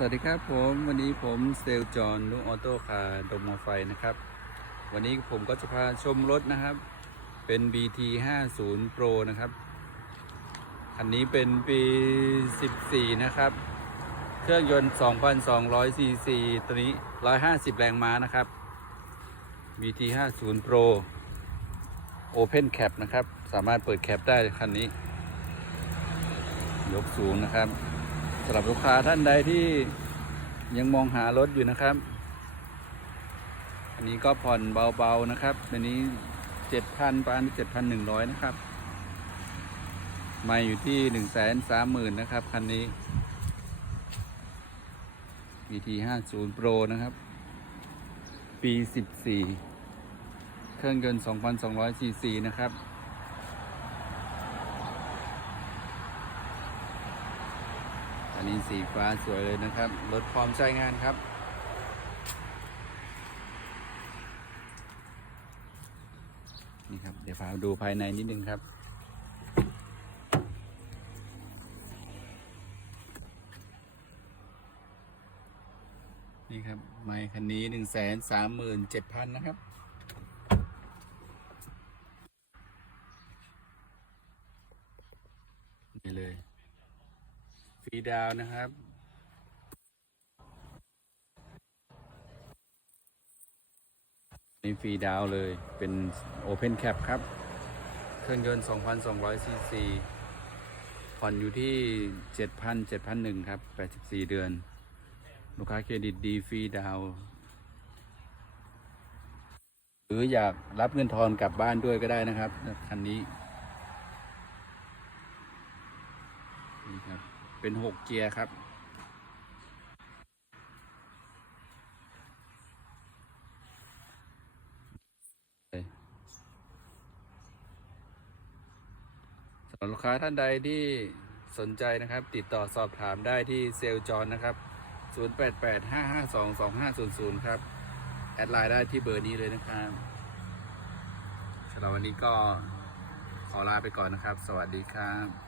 สวัสดีครับผมวันนี้ผมเซลจอห์นลุงออโต้คาร์ดมมอไฟนะครับ วันนี้ผมก็จะพาชมรถนะครับ เป็น BT 50 Pro นะครับคันนี้เป็นปี 14 นะครับ เครื่องยนต์ 2,200ซีซีตัวนี้ 150 แรงม้านะครับ BT 50 Pro Open Cap นะครับ สามารถเปิดแคปได้คันนี้ ยกสูงนะครับ สำหรับลูกค้าท่านใดที่ยังมองหารถอยู่นะครับ อันนี้ก็ผ่อนเบาๆนะครับ อันนี้เจ็ดพันปานเจ็ดพันหนึ่งร้อยนะครับ ไม่อยู่ที่หนึ่งแสนสามหมื่นนะครับ คันนี้ BT ห้าศูนย์ Pro นะครับ ปีสิบสี่เครื่องยนต์สองพันสองร้อยซีซีนะครับ อันนี้สีฟ้าสวยเลยนะครับ รถพร้อมใช้งานครับ นี่ครับ เดี๋ยวพาดูภายในนิดนึงครับ นี่ครับ ไมค์คันนี้หนึ่งแสนสามหมื่นเจ็ดพันนะครับนี่เลย ฟรีดาวนะครับ นี่ฟรีดาวเลยเป็น Open Cap ครับ เครื่องยนต์ 2,200ซีซีผ่อนอยู่ที่ 7,000 7,001 ครับ 84 เดือน ลูกค้าเครดิตดีฟรีดาว หรืออยากรับเงินทอนกลับบ้านด้วยก็ได้นะครับ คันนี้ครับ เป็นหกเกียร์ครับ สำหรับลูกค้าท่านใดที่สนใจนะครับ ติดต่อสอบถามได้ที่เซลลจอนนะครับ 0885522500 ครับ แอดไลน์ได้ที่เบอร์นี้เลยนะครับสำหรับวันนี้ก็ขอลาไปก่อนนะครับ สวัสดีครับ